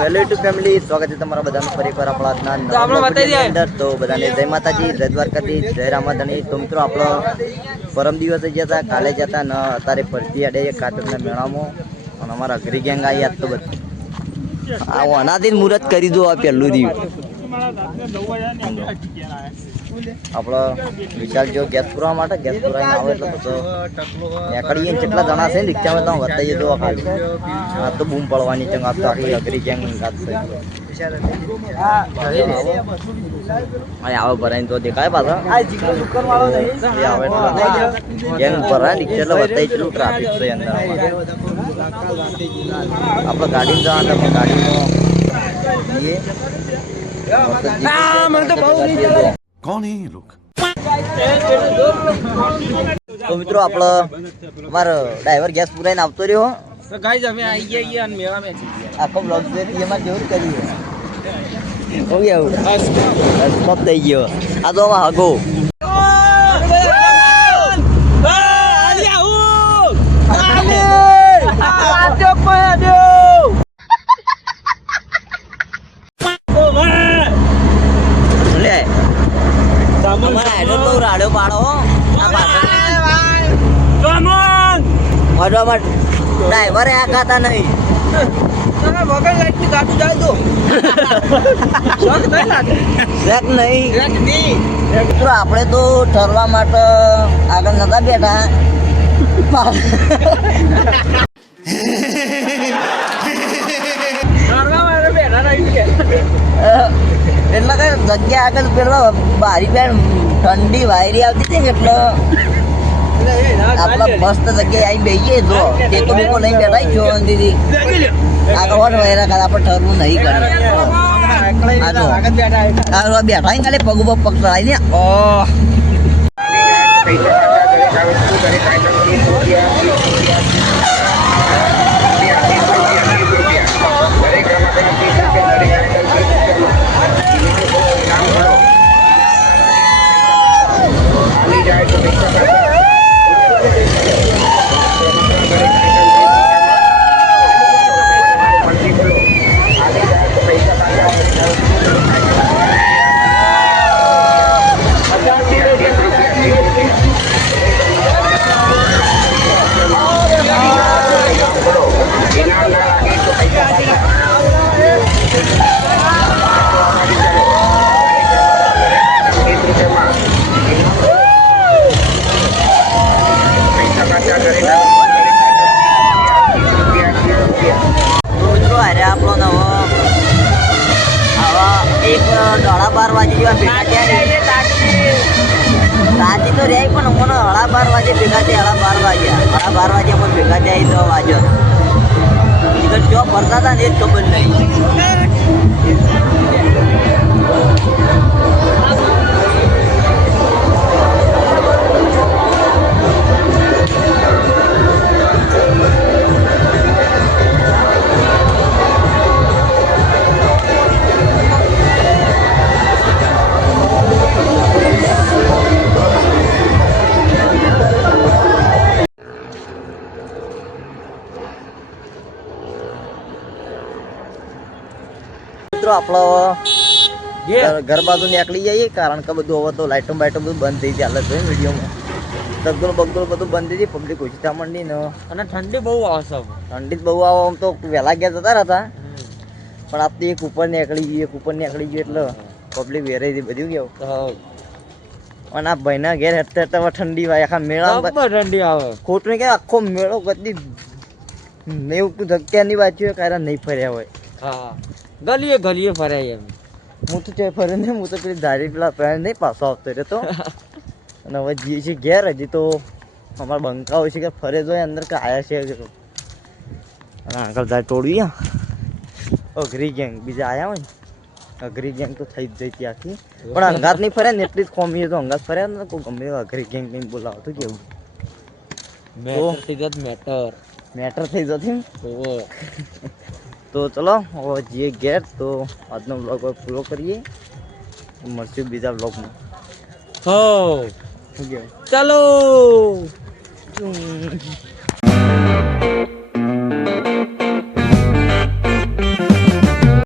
Hello YouTube family, સ્વાગત છે તમારા બધાનું ફરી એકવાર આપણા આજના અંદર. તો બધાને જય માતાજી, જય દ્વારકાધીશ, જય રામાધણી. તો મિત્રો આપણો પરમ દિવસે ગયા હતા, કાલે જતા ને અત્યારે ફરતી અડે કાતરના મેળામાં અને અમારા અઘરી ગેંગ આવી યાદ તો બધું આ અનાદિન મુહૂર્ત કરી દો. આ પહેલું રહ્યું આપણો વિશાલ જો ગેસ પુરવા માટે ગેસ પુરાઈને આવે એટલે તો નીકળીએ કેટલા જણા છે ને રિક્ષામાં તો બતાવીએ તો ખાલી આ તો બૂમ પડવાની છે. આ તો આખી અઘરી ગેંગ આવે ભરાઈને તો દેખાય પાછા આવે ગેંગ ભરાય રિક્ષા એટલે બતાવી એટલું ટ્રાફિક છે અંદર. આપણે ગાડીમાં જવાના પણ ગાડીમાં कौन है ये लोग? તો મિત્રો આપણો અમારો ડ્રાઈવર ગેસ પુરાઈને આવતો રહ્યો. તો ગાઈસ અમે આવી ગયા અને મેળા મેં આખો બ્લોગ છે એમાં જેવું કર્યું હો ગયા સ્ટોપ થઈ ગયો. આ તો આમાં હગો રાડ્યો પાડો ડ્રાઈવર આ ખાતા નહીં આપણે તો ઠરવા માટે આગળ નતા બેઠા એટલે કઈ જગ્યા આગળ પેલા બારી પેન ઠંડી વાયરી આવતી હતી ને એટલે આપણા મસ્ત જગ્યાએ આવી બેસીએ તો ટેકો બેકો લઈને બેઠા છો દીદી આગળ વોટ વહેરા કરે આપણે ઠરવું નહીં કરે બેઠા ખાલી પગ પગ પકડાય ને રાજી તો રહ્યા પણ મને 12:30 વાગે ભેગા થયા. 12:30 વાગે પણ ભેગા થયા 10 વાગ્યો જો ફરતા હતા ને એ જ ખબર નહીં. આપણો ઘર બાજુ નીકળી જઈએ કારણ કે બધું હવે તો લાઇટો બાઇટો બધું બંધ થઈ ચાલે છે વિડીયોમાં. તગદોલ બગદોલ બધું બંધ થઈ ગઈ. પબ્લિક ઓછી થવા માંડી ને અને ઠંડી બહુ આવશે. ઠંડી બહુ આવે. આમ તો વહેલા ગયા જતા હતા પણ આપતી એક ઉપર નીકળી ગયું એટલે પબ્લિક વેરાઈ હતી બધું કેવું. અને આ ભાઈના ઘેર હેઠતા હેઠતા ઠંડી વાય આખા મેળા ઠંડી આવે ખોટું કે આખો મેળો કદી એવું ધક્યાની વાંચ્યું કારણ નહીં ફર્યા હોય. હા ગલીએ ફરાય એમ. હું તો ચાય ફરે નહીં. હું તો પેલી ધારી પેલા પહેર નહીં પાછો આવતો રહેતો. અને હવે જઈએ છીએ ઘેર. હજી તો અમારા બંકા હોય છે કે ફરે જોઈએ અંદર કે આવ્યા છે અને આગળ જાય તોડવી અઘરી ગેંગ બીજા આવ્યા હોય ને અઘરી ગેંગ તો થઈ જ જઈ હતી આખી. પણ અંગાત નહીં ફરે ને એટલી જ કોમી તો અંગાત ફર્યા ને કોઈ ગમે અઘરી ગેંગ નહીં બોલાવતું કેવું મેટર થઈ જતી. તો ચલો હવે જઈએ ઘેર. તો આજનો બ્લોગ પૂરો કરીએ. મળશું બીજા બ્લોગમાં. ચાલો